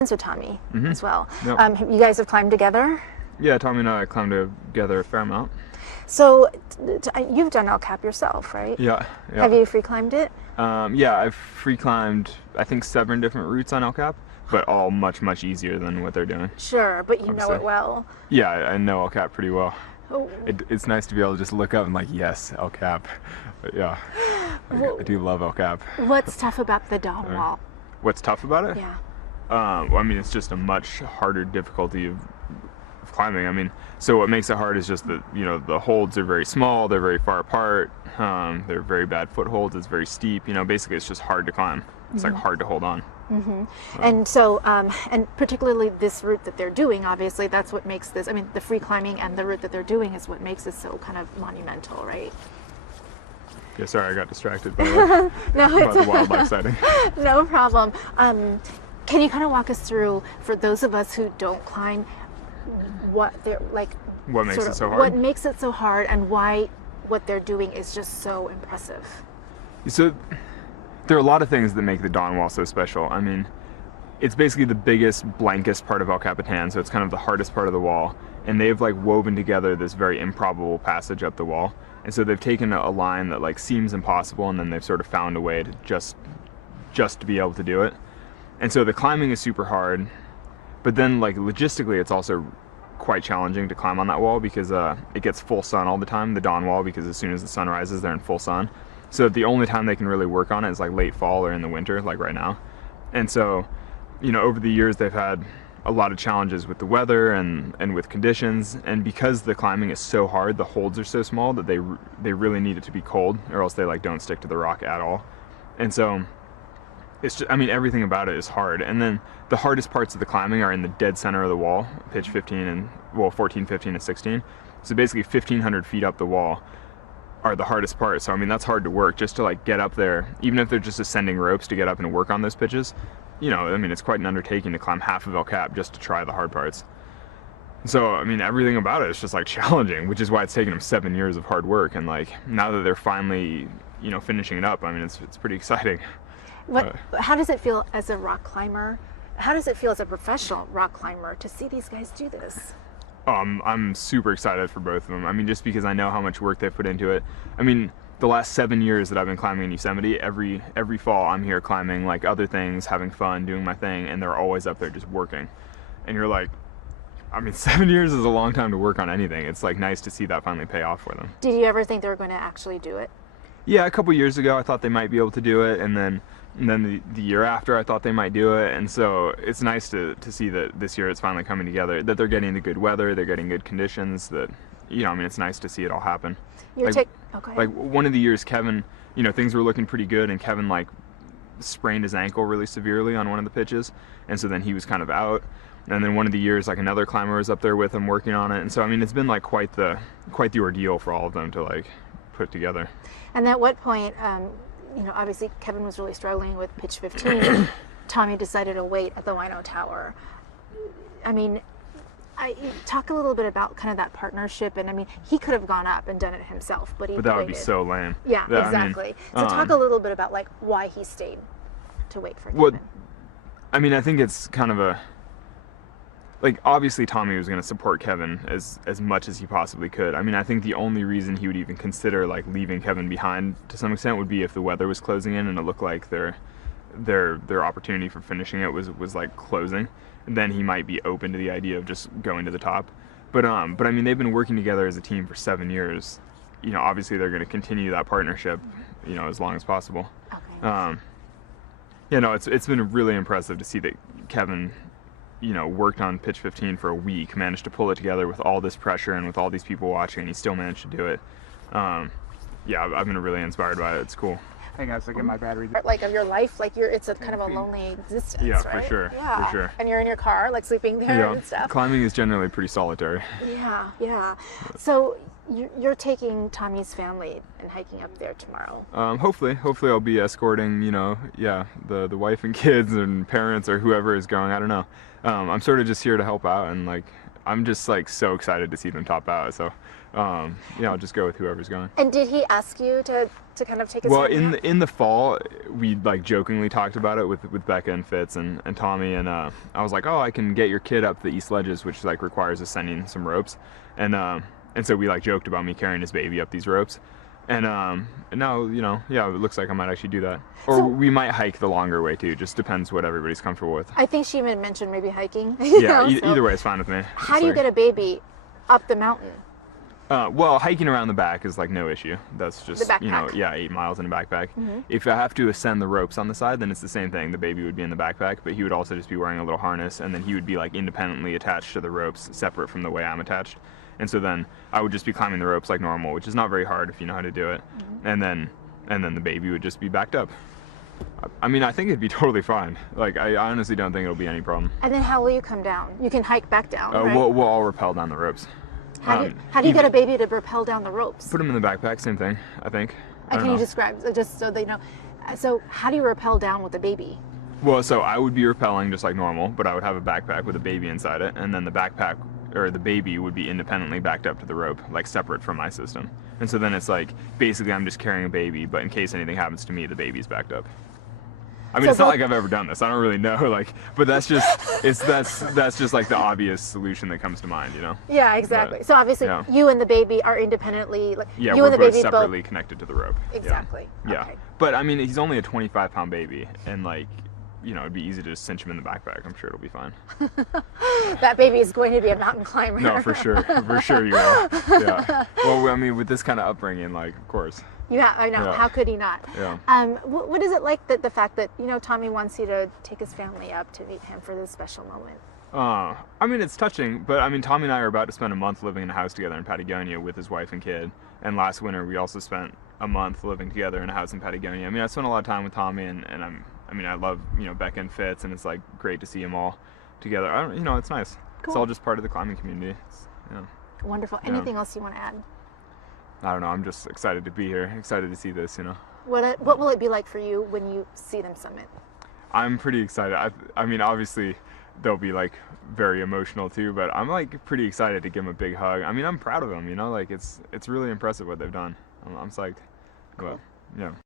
with Tommy as well. Yep. You guys have climbed together? Yeah, Tommy and I climbed together a fair amount. So you've done El Cap yourself, right? Yeah. Have you free climbed it? Yeah, I've free climbed, I think, 7 different routes on El Cap, but all much, much easier than what they're doing. Sure, but you know Obviously. it well. Yeah, I know El Cap pretty well. Oh. It's nice to be able to just look up and like, yes, El Cap. But yeah, I do love El Cap. What's tough about the Dawn Wall? What's tough about it? Yeah. Well, I mean, it's just a much harder difficulty of climbing. I mean, so what makes it hard is just that, you know, the holds are very small, they're very far apart, they're very bad footholds, it's very steep, you know, basically it's just hard to climb. It's like hard to hold on. And so, and particularly this route that they're doing, obviously, that's what makes this, I mean, the free climbing and the route that they're doing is what makes this so kind of monumental, right? Yeah, sorry, I got distracted by the, by the wildlife sighting. No problem. Can you kind of walk us through, for those of us who don't climb, what they're like, What makes it so hard? What makes it so hard and why what they're doing is just so impressive? So there are a lot of things that make the Dawn Wall so special. I mean, it's basically the biggest, blankest part of El Capitan, so it's kind of the hardest part of the wall. And they've like woven together this very improbable passage up the wall. And so they've taken a line that like seems impossible, and then they've sort of found a way to just to be able to do it. And so the climbing is super hard, but then like logistically it's also quite challenging to climb on that wall because it gets full sun all the time, the Dawn Wall, because as soon as the sun rises they're in full sun. So the only time they can really work on it is like late fall or in the winter, like right now. And so, you know, over the years they've had a lot of challenges with the weather and with conditions, and because the climbing is so hard, the holds are so small that they really need it to be cold, or else they like don't stick to the rock at all. And so it's just, I mean, everything about it is hard. And then the hardest parts of the climbing are in the dead center of the wall, pitch 15 and, well, 14, 15, and 16. So basically 1,500 feet up the wall are the hardest part. So I mean, that's hard to work, just to like get up there, even if they're just ascending ropes to get up and work on those pitches. You know, I mean, it's quite an undertaking to climb half of El Cap just to try the hard parts. So, I mean, everything about it is just like challenging, which is why it's taken them 7 years of hard work. And like, now that they're finally, you know, finishing it up, I mean, it's pretty exciting. How does it feel as a rock climber? How does it feel as a professional rock climber to see these guys do this? I'm super excited for both of them. I mean, just because I know how much work they've put into it. I mean, the last 7 years that I've been climbing in Yosemite, every fall I'm here climbing like other things, having fun, doing my thing, and they're always up there just working. And you're like, I mean, 7 years is a long time to work on anything. It's like nice to see that finally pay off for them. Did you ever think they were going to actually do it? Yeah, a couple years ago I thought they might be able to do it, and then the year after I thought they might do it. And so it's nice to see that this year it's finally coming together, that they're getting the good weather, they're getting good conditions, that, you know, I mean, it's nice to see it all happen. Like one of the years Kevin, you know, things were looking pretty good, and Kevin like sprained his ankle really severely on one of the pitches, and so then he was kind of out. And then one of the years, like another climber was up there with him working on it, and so I mean, it's been like quite the ordeal for all of them to like put together. And at what point, you know, obviously Kevin was really struggling with pitch 15. Tommy decided to wait at the Wino Tower. I mean, talk a little bit about kind of that partnership, and I mean, he could have gone up and done it himself, but that would be so lame. Yeah, exactly. I mean, so talk a little bit about like why he stayed to wait for Kevin. Well, I mean, I think it's kind of like, obviously Tommy was going to support Kevin as much as he possibly could. I mean, I think the only reason he would even consider like leaving Kevin behind to some extent would be if the weather was closing in and it looked like their opportunity for finishing it was like closing. And then he might be open to the idea of just going to the top. But I mean, they've been working together as a team for 7 years. You know, obviously they're going to continue that partnership, you know, as long as possible. Okay. Yeah, no, it's been really impressive to see that Kevin, you know, worked on pitch 15 for a week, managed to pull it together with all this pressure and with all these people watching, and he still managed to do it. Yeah, I've been really inspired by it. It's cool. Hang on a second, my battery. Like of your life, like it's a kind of a lonely existence, yeah, right? For sure, yeah. for sure. And you're in your car, like sleeping there and stuff. Climbing is generally pretty solitary. Yeah. So you're taking Tommy's family and hiking up there tomorrow. Hopefully I'll be escorting, you know, the wife and kids and parents or whoever is going. I don't know. I'm sort of just here to help out and like I'm just like so excited to see them top out. So, I'll just go with whoever's going. And did he ask you to kind of take his Well, family out? in the fall, we like jokingly talked about it with Becca and Fitz and Tommy, and I was like, oh, I can get your kid up the east ledges, which like requires ascending some ropes, and so we like joked about me carrying his baby up these ropes, and now it looks like I might actually do that, or So- we might hike the longer way too. Just depends what everybody's comfortable with. I think she even mentioned maybe hiking. Yeah, either way is fine with me. How do you get a baby up the mountain? Well, hiking around the back is like no issue. That's just, The backpack. 8 miles in a backpack. Mm-hmm. If I have to ascend the ropes on the side, then it's the same thing. The baby would be in the backpack, but he would also just be wearing a little harness, and then he would be like independently attached to the ropes, separate from the way I'm attached. And so then I would just be climbing the ropes like normal, which is not very hard if you know how to do it. Mm-hmm. And then the baby would just be backed up. I mean, I think it'd be totally fine. Like, I honestly don't think it'll be any problem. And then how will you come down? You can hike back down, right? We'll all rappel down the ropes. How do you get a baby to rappel down the ropes? Put him in the backpack, same thing, I think. I And don't can you know. describe, just so they know, so how do you rappel down with the baby? Well, so I would be rappelling just like normal, but I would have a backpack with a baby inside it, and then the backpack or the baby would be independently backed up to the rope, like separate from my system. And so then it's like basically I'm just carrying a baby, but in case anything happens to me, the baby's backed up. I mean, So it's not both- like I've ever done this. I don't really know, like, but that's just like the obvious solution that comes to mind, you know? Yeah, exactly. But, So obviously, yeah. you and the baby are independently, like Yeah, you we're and the both baby separately connected to the rope. Yeah. Exactly. Yeah. Okay. But I mean, he's only a 25-pound baby, and like, it'd be easy to just cinch him in the backpack. I'm sure it'll be fine. That baby is going to be a mountain climber. No, for sure you will. Yeah. Well, I mean, with this kind of upbringing, like, of course. Yeah, I know. Yeah. How could he not? Yeah. What is it like that the fact that Tommy wants you to take his family up to meet him for this special moment? I mean, it's touching, but I mean, Tommy and I are about to spend a month living in a house together in Patagonia with his wife and kid. And last winter, we also spent a month living together in a house in Patagonia. I mean, I spent a lot of time with Tommy, and I love, Becca and Fitz, and it's like great to see them all together. It's nice. Cool. It's all just part of the climbing community. Wonderful. Yeah. Anything else you want to add? I don't know. I'm just excited to be here. Excited to see this. What will it be like for you when you see them summit? I'm pretty excited. I mean, obviously, they'll be like very emotional too, but I'm like pretty excited to give them a big hug. I mean, I'm proud of them. Like it's really impressive what they've done. I'm psyched. But yeah.